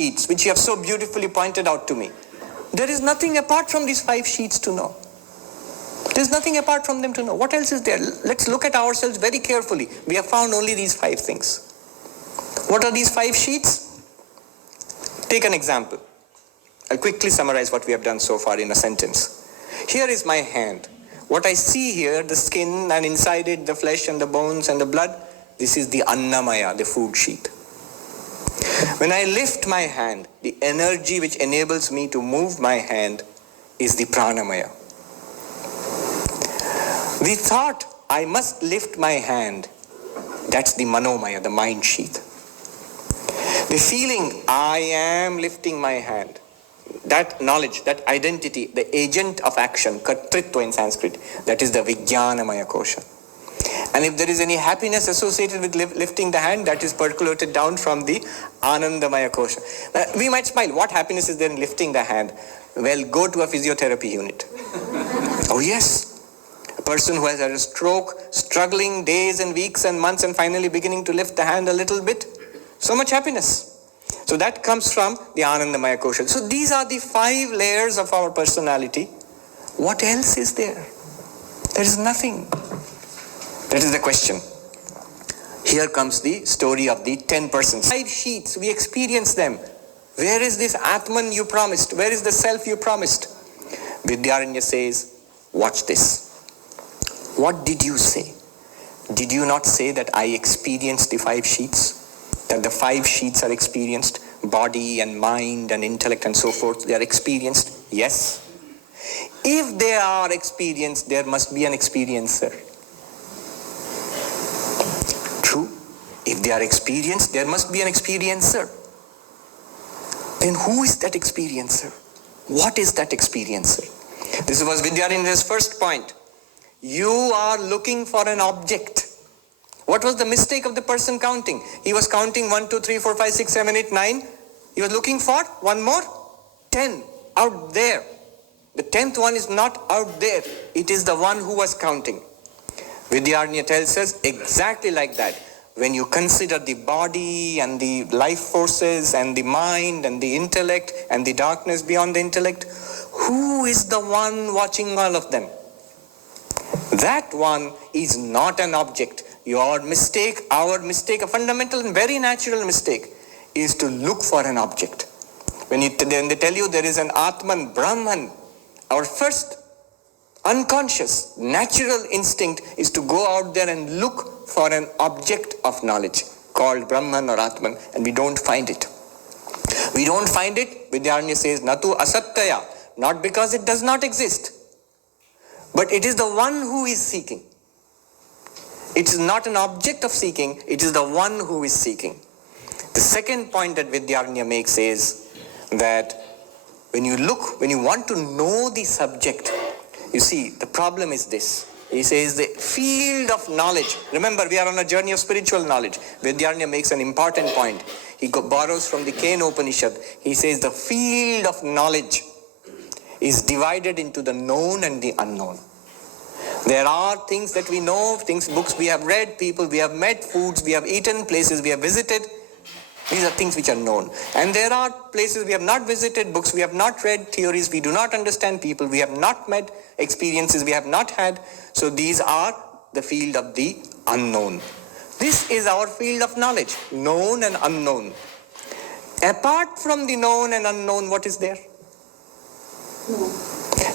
sheets, which you have so beautifully pointed out to me. There is nothing apart from these 5 sheets to know. There's nothing apart from them to know. What else is there? Let's look at ourselves very carefully. We have found only these 5 things. What are these 5 sheets? Take an example. I'll quickly summarize what we have done so far in a sentence. Here is my hand. What I see here, the skin and inside it, the flesh and the bones and the blood, this is the Annamaya, the food sheet. When I lift my hand, the energy which enables me to move my hand is the Pranamaya. The thought, I must lift my hand, that's the Manomaya, the mind sheath. The feeling, I am lifting my hand, that knowledge, that identity, the agent of action, Kartritva in Sanskrit, that is the Vijnanamaya Kosha. And if there is any happiness associated with lifting the hand, that is percolated down from the Anandamaya Kosha. We might smile, what happiness is there in lifting the hand? Well, go to a physiotherapy unit. Oh yes, a person who has had a stroke, struggling days and weeks and months and finally beginning to lift the hand a little bit, so much happiness. So that comes from the Anandamaya Kosha. So these are the 5 layers of our personality. What else is there? There is nothing. That is the question. Here comes the story of the 10 persons. 5 sheets, we experience them. Where is this Atman you promised? Where is the self you promised? Vidyaranya says, watch this. What did you say? Did you not say that I experienced the 5 sheets? That the 5 sheets are experienced? Body and mind and intellect and so forth, they are experienced? Yes. If they are experienced, there must be an experiencer. True. If they are experienced, there must be an experiencer. Then who is that experiencer? What is that experiencer? This was Vidyaranya's first point. You are looking for an object. What was the mistake of the person counting? He was counting 1, 2, 3, 4, 5, 6, 7, 8, 9. He was looking for one more? 10 out there. The 10th one is not out there. It is the one who was counting. Vidyaranya tells us exactly like that. When you consider the body and the life forces and the mind and the intellect and the darkness beyond the intellect, who is the one watching all of them? That one is not an object. Your mistake, our mistake, a fundamental and very natural mistake is to look for an object. When they tell you there is an Atman, Brahman, our first unconscious, natural instinct is to go out there and look for an object of knowledge called Brahman or Atman, and we don't find it. We don't find it, Vidyaranya says, Natu asattaya, not because it does not exist, but it is the one who is seeking. It is not an object of seeking, it is the one who is seeking. The second point that Vidyaranya makes is that when you want to know the subject, you see, the problem is this. He says the field of knowledge. Remember, we are on a journey of spiritual knowledge. Vidyaranya makes an important point. He borrows from the Kena Upanishad. He says the field of knowledge is divided into the known and the unknown. There are things that we know, books we have read, people we have met, foods we have eaten, places we have visited. These are things which are known. And there are places we have not visited, books we have not read, theories we do not understand, people we have not met, experiences we have not had. So these are the field of the unknown. This is our field of knowledge, known and unknown. Apart from the known and unknown, what is there?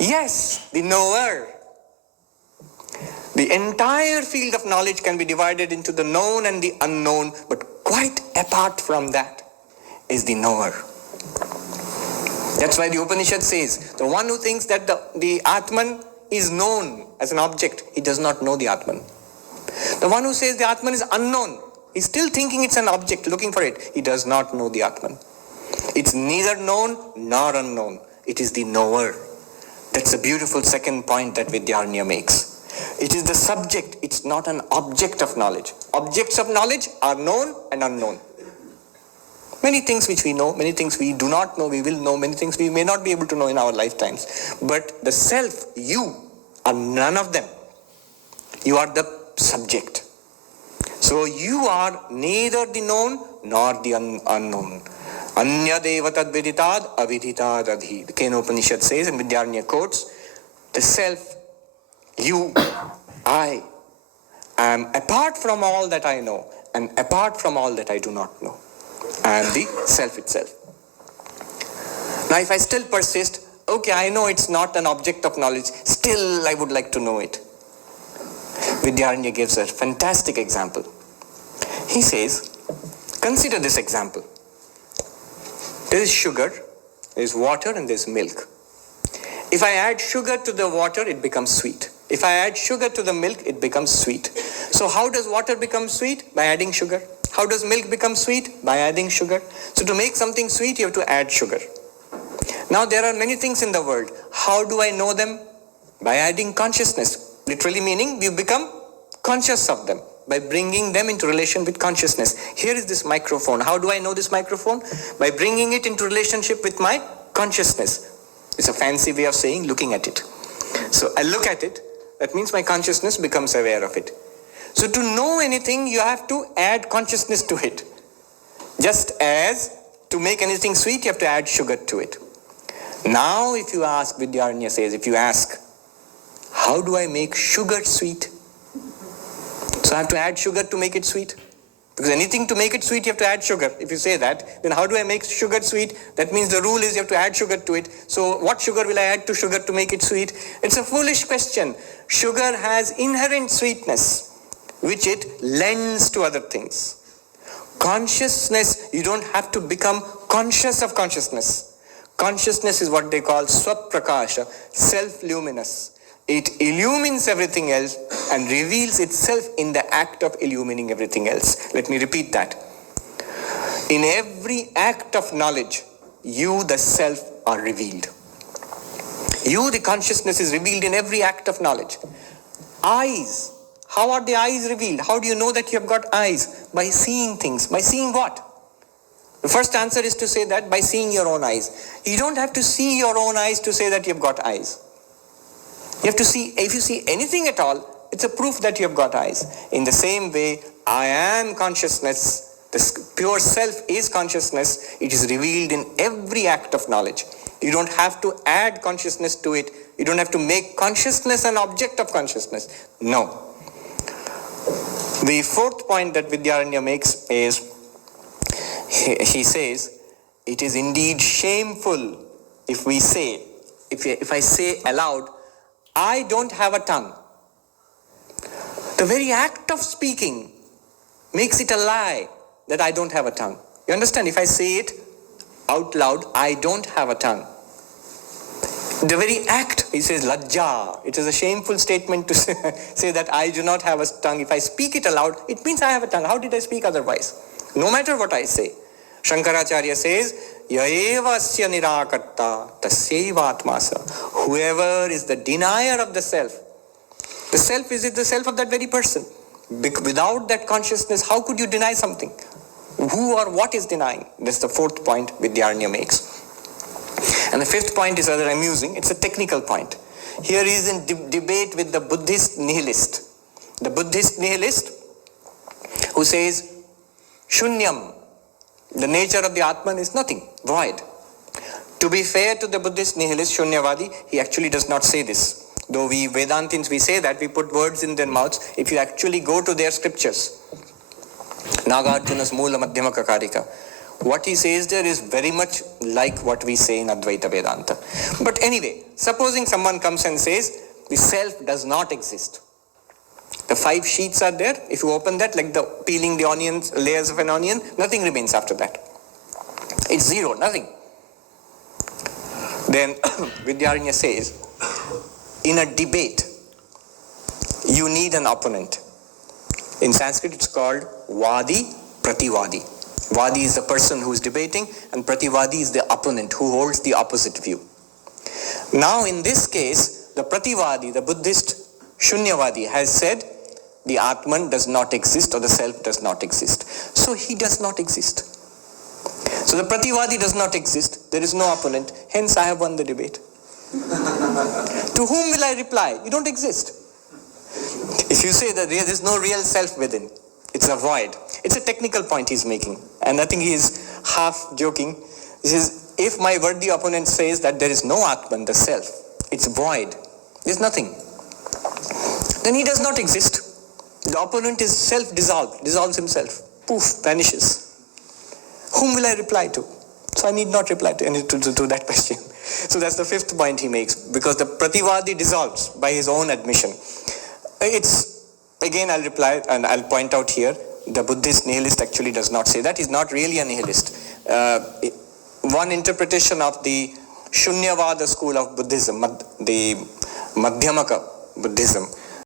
Yes, the knower. The entire field of knowledge can be divided into the known and the unknown, but quite apart from that is the knower. That's why the Upanishad says, the one who thinks that the Atman is known as an object, he does not know the Atman. The one who says the Atman is unknown, he's still thinking it's an object, looking for it. He does not know the Atman. It's neither known nor unknown. It is the knower. That's a beautiful second point that Vidyaranya makes. It is the subject, it's not an object of knowledge. Objects of knowledge are known and unknown. Many things which we know, many things we do not know, we will know, many things we may not be able to know in our lifetimes. But the self, you, are none of them. You are the subject. So you are neither the known nor the unknown. Anyadeva tad viditad aviditad adhi. The Kenopanishad says, and Vidyaranya quotes, the self, you, I, am apart from all that I know and apart from all that I do not know. I am the self itself. Now if I still persist, okay, I know it's not an object of knowledge, still I would like to know it. Vidyaranya gives a fantastic example. He says, consider this example. There is sugar, there is water, and there is milk. If I add sugar to the water, it becomes sweet. If I add sugar to the milk, it becomes sweet. So how does water become sweet? By adding sugar. How does milk become sweet? By adding sugar. So to make something sweet, you have to add sugar. Now there are many things in the world. How do I know them? By adding consciousness. Literally meaning you become conscious of them by bringing them into relation with consciousness. Here is this microphone. How do I know this microphone? By bringing it into relationship with my consciousness. It's a fancy way of saying looking at it. So I look at it, that means my consciousness becomes aware of it. So to know anything, you have to add consciousness to it. Just as to make anything sweet, you have to add sugar to it. Now if you ask, Vidyaranya says, if you ask, how do I make sugar sweet? So I have to add sugar to make it sweet. Because anything to make it sweet, you have to add sugar. If you say that, then how do I make sugar sweet? That means the rule is you have to add sugar to it. So what sugar will I add to sugar to make it sweet? It's a foolish question. Sugar has inherent sweetness, which it lends to other things. Consciousness, you don't have to become conscious of consciousness. Consciousness is what they call swaprakasha, self-luminous. It illumines everything else and reveals itself in the act of illumining everything else. Let me repeat that. In every act of knowledge, you, the self, are revealed. You, the consciousness, is revealed in every act of knowledge. Eyes. How are the eyes revealed? How do you know that you have got eyes? By seeing things. By seeing what? The first answer is to say that by seeing your own eyes. You don't have to see your own eyes to say that you have got eyes. You have to see, if you see anything at all, it's a proof that you have got eyes. In the same way, I am consciousness. The pure self is consciousness. It is revealed in every act of knowledge. You don't have to add consciousness to it. You don't have to make consciousness an object of consciousness. No. The fourth point that Vidyaranya makes is, he says, it is indeed shameful if we say, if I say aloud, I don't have a tongue. The very act of speaking makes it a lie that I don't have a tongue. You understand? If I say it out loud, I don't have a tongue. The very act, he says, lajja. It is a shameful statement to say that I do not have a tongue. If I speak it aloud, it means I have a tongue. How did I speak otherwise? No matter what I say. Shankaracharya says, Yaeva asya nirakarta tasyaiva atmasa. Whoever is the denier of the self is the self of that very person. Without that consciousness, how could you deny something? Who or what is denying? That's the fourth point Vidyaranya makes. And the fifth point is rather amusing. It's a technical point. Here he is in debate with the Buddhist nihilist. The Buddhist nihilist who says, Shunyam, the nature of the Atman is nothing, void. To be fair to the Buddhist nihilist, Shunyavadi, he actually does not say this. Though we Vedantins, we say that, we put words in their mouths. If you actually go to their scriptures, Nagarjuna's Moola Madhyamaka Karika, what he says there is very much like what we say in Advaita Vedanta. But anyway, supposing someone comes and says, the self does not exist. The 5 sheets are there. If you open that, like the peeling the onions, layers of an onion, nothing remains after that. It's zero, nothing. Then Vidyaranya says, in a debate, you need an opponent. In Sanskrit, it's called Vadi, Prativadi. Vadi is the person who is debating, and Prativadi is the opponent who holds the opposite view. Now, in this case, the Prativadi, the Buddhist Shunyavadi, has said the Atman does not exist or the self does not exist. So he does not exist. So the Prativadi does not exist. There is no opponent. Hence, I have won the debate. To whom will I reply? You don't exist. If you say that there is no real self within, It's a void. It's a technical point he's making, and I think he is half joking. He says, if my worthy opponent says that there is no Atman, the self, it's void, there's nothing, then he does not exist. The opponent is self-dissolved, dissolves himself, poof, vanishes. Whom will I reply to? So I need not reply to that question. So that's the fifth point he makes, because the Prativadi dissolves by his own admission. It's, again, I'll reply and I'll point out here, the Buddhist nihilist actually does not say that. He's not really a nihilist. One interpretation of the Shunyavada school of Buddhism, the Madhyamaka Buddhism,